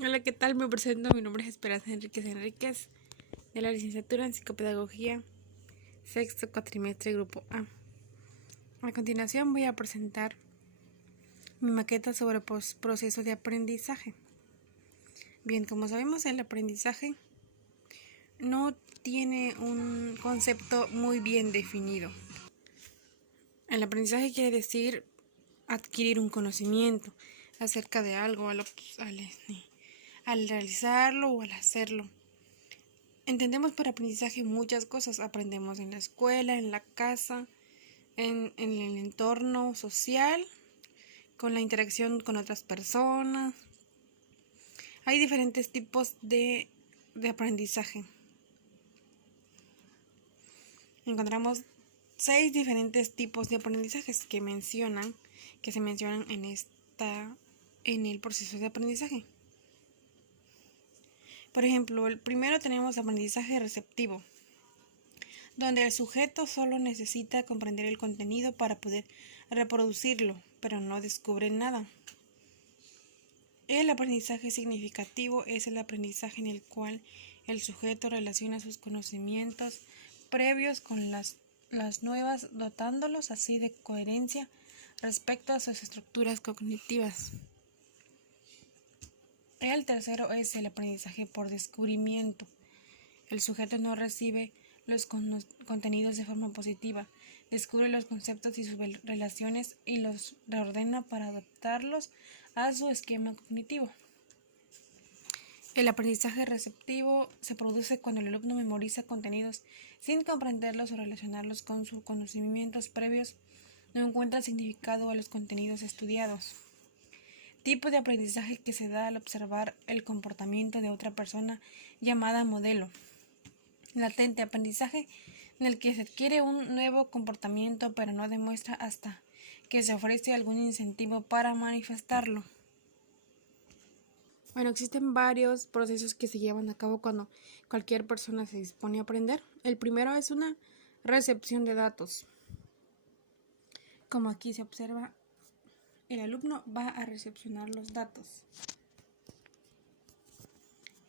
Hola, ¿qué tal? Me presento, mi nombre es Esperanza Enríquez, de la licenciatura en Psicopedagogía, sexto cuatrimestre, grupo A. A continuación voy a presentar mi maqueta sobre procesos de aprendizaje. Bien, como sabemos, el aprendizaje no tiene un concepto muy bien definido. El aprendizaje quiere decir adquirir un conocimiento acerca de algo al realizarlo o al hacerlo. Entendemos por aprendizaje muchas cosas. Aprendemos en la escuela, en la casa, en el entorno social, con la interacción con otras personas. Hay diferentes tipos de aprendizaje. Encontramos 6 diferentes tipos de aprendizajes que se mencionan en el proceso de aprendizaje. Por ejemplo, el primero tenemos aprendizaje receptivo, donde el sujeto solo necesita comprender el contenido para poder reproducirlo, pero no descubre nada. El aprendizaje significativo es el aprendizaje en el cual el sujeto relaciona sus conocimientos previos con las nuevas, dotándolos así de coherencia respecto a sus estructuras cognitivas. El tercero es el aprendizaje por descubrimiento. El sujeto no recibe los contenidos de forma positiva, descubre los conceptos y sus relaciones y los reordena para adaptarlos a su esquema cognitivo. El aprendizaje receptivo se produce cuando el alumno memoriza contenidos sin comprenderlos o relacionarlos con sus conocimientos previos, no encuentra significado a los contenidos estudiados. Tipo de aprendizaje que se da al observar el comportamiento de otra persona llamada modelo. Latente, aprendizaje en el que se adquiere un nuevo comportamiento pero no demuestra hasta que se ofrece algún incentivo para manifestarlo. Bueno, existen varios procesos que se llevan a cabo cuando cualquier persona se dispone a aprender. El primero es una recepción de datos. Como aquí se observa, el alumno va a recepcionar los datos.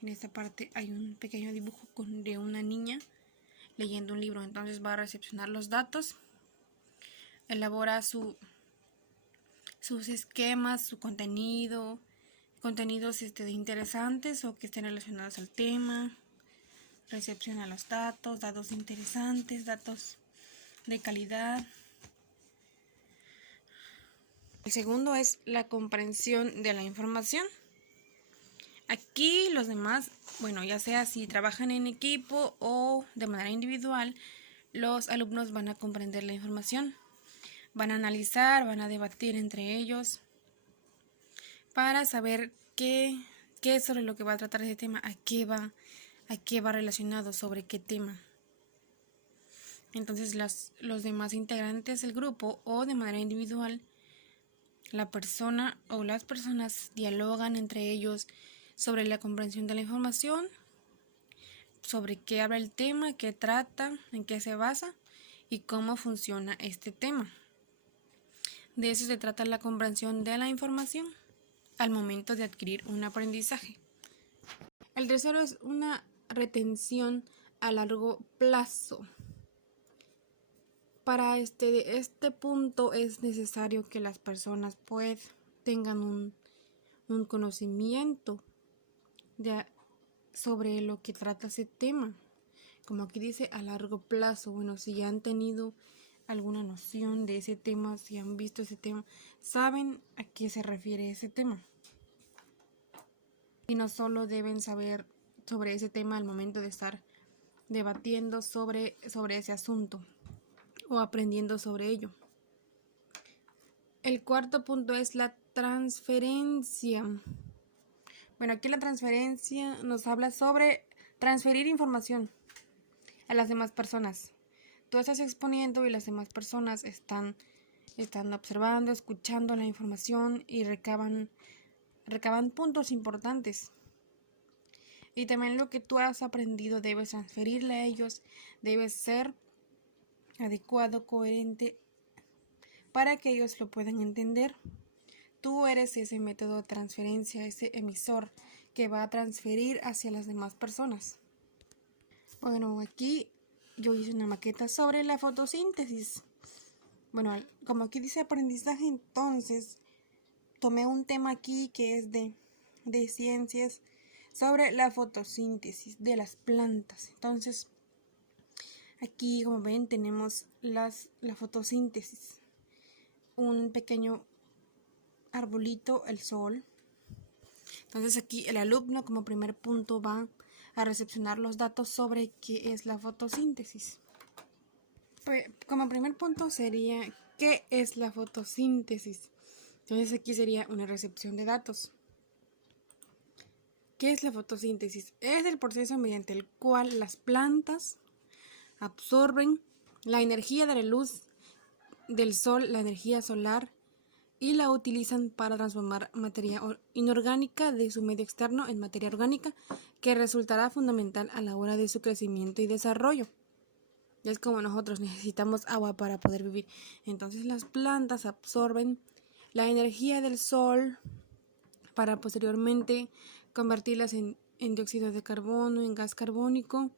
En esta parte hay un pequeño dibujo de una niña leyendo un libro, entonces va a recepcionar los datos, elabora sus esquemas, su contenidos interesantes o que estén relacionados al tema, recepciona los datos interesantes, datos de calidad. El segundo es la comprensión de la información. Aquí los demás, ya sea si trabajan en equipo o de manera individual, los alumnos van a comprender la información, van a analizar, van a debatir entre ellos para saber qué es sobre lo que va a tratar ese tema, a qué va relacionado, sobre qué tema. Entonces los demás integrantes del grupo o de manera individual, la persona o las personas dialogan entre ellos sobre la comprensión de la información, sobre qué habla el tema, qué trata, en qué se basa y cómo funciona este tema. De eso se trata la comprensión de la información al momento de adquirir un aprendizaje. El tercero es una retención a largo plazo. Para este punto es necesario que las personas tengan un conocimiento sobre lo que trata ese tema. Como aquí dice, a largo plazo. Bueno, si ya han tenido alguna noción de ese tema, si han visto ese tema, saben a qué se refiere ese tema. Y no solo deben saber sobre ese tema al momento de estar debatiendo sobre ese asunto o aprendiendo sobre ello. El cuarto punto es la transferencia. Bueno, aquí la transferencia nos habla sobre transferir información a las demás personas. Tú estás exponiendo y las demás personas están observando, escuchando la información y recaban puntos importantes. Y también lo que tú has aprendido debes transferirle a ellos, debes ser adecuado, coherente, para que ellos lo puedan entender. Tú eres ese método de transferencia, ese emisor que va a transferir hacia las demás personas. Bueno, aquí yo hice una maqueta sobre la fotosíntesis. Bueno, como aquí dice aprendizaje, entonces tomé un tema aquí que es de ciencias sobre la fotosíntesis de las plantas. Entonces, aquí como ven tenemos la fotosíntesis. Un pequeño arbolito, el sol. Entonces aquí el alumno como primer punto va a recepcionar los datos sobre qué es la fotosíntesis. Como primer punto sería ¿qué es la fotosíntesis? Entonces aquí sería una recepción de datos. ¿Qué es la fotosíntesis? Es el proceso mediante el cual las plantas absorben la energía de la luz del sol, la energía solar, y la utilizan para transformar materia inorgánica de su medio externo en materia orgánica, que resultará fundamental a la hora de su crecimiento y desarrollo. Es como nosotros necesitamos agua para poder vivir. Entonces las plantas absorben la energía del sol para posteriormente convertirlas en dióxido de carbono, en gas carbónico,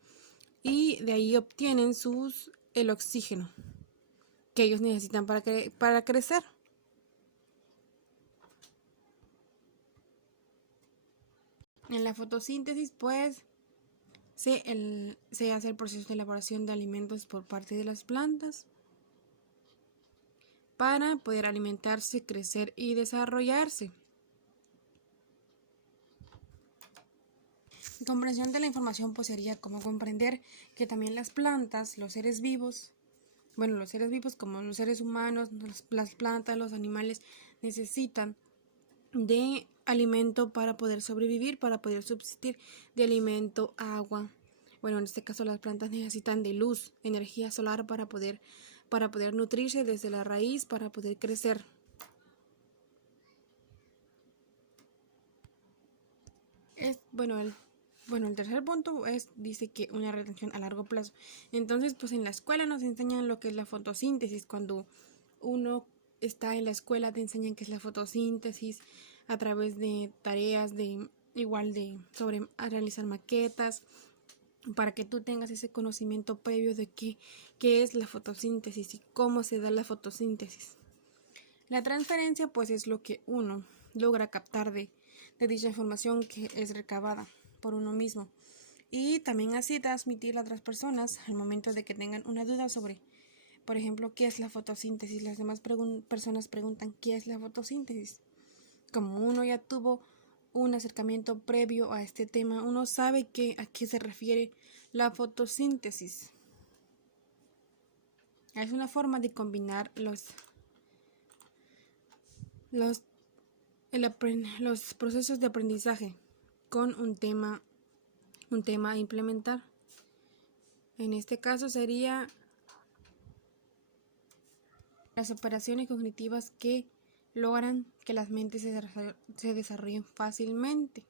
y de ahí obtienen el oxígeno que ellos necesitan para crecer. En la fotosíntesis, pues, se hace el proceso de elaboración de alimentos por parte de las plantas para poder alimentarse, crecer y desarrollarse. Comprensión de la información pues sería como comprender que también las plantas, los seres vivos como los seres humanos, las plantas, los animales necesitan de alimento para poder sobrevivir, para poder subsistir, de alimento, agua. Bueno, en este caso las plantas necesitan de luz, energía solar para poder nutrirse desde la raíz, para poder crecer. El tercer punto dice que una retención a largo plazo. Entonces, pues en la escuela nos enseñan lo que es la fotosíntesis. Cuando uno está en la escuela te enseñan qué es la fotosíntesis a través de tareas sobre realizar maquetas, para que tú tengas ese conocimiento previo de qué es la fotosíntesis y cómo se da la fotosíntesis. La transferencia pues es lo que uno logra captar de dicha información que es recabada por uno mismo, y también así transmitirla a otras personas al momento de que tengan una duda sobre, por ejemplo, qué es la fotosíntesis. Las demás personas preguntan qué es la fotosíntesis. Como uno ya tuvo un acercamiento previo a este tema, uno sabe a qué se refiere la fotosíntesis. Es una forma de combinar los procesos de aprendizaje con un tema a implementar. En este caso sería las operaciones cognitivas que logran que las mentes se desarrollen fácilmente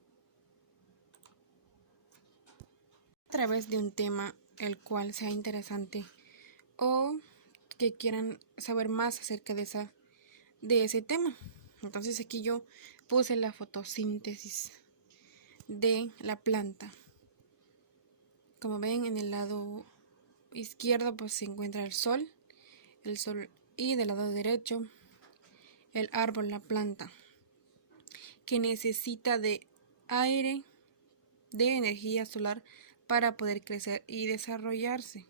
a través de un tema el cual sea interesante o que quieran saber más acerca de ese tema. Entonces aquí yo puse la fotosíntesis de la planta. Como ven, en el lado izquierdo pues se encuentra el sol, y del lado derecho el árbol, la planta, que necesita de aire, de energía solar para poder crecer y desarrollarse.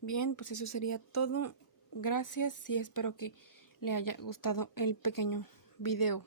Bien, pues eso sería todo. Gracias y espero que le haya gustado el pequeño video.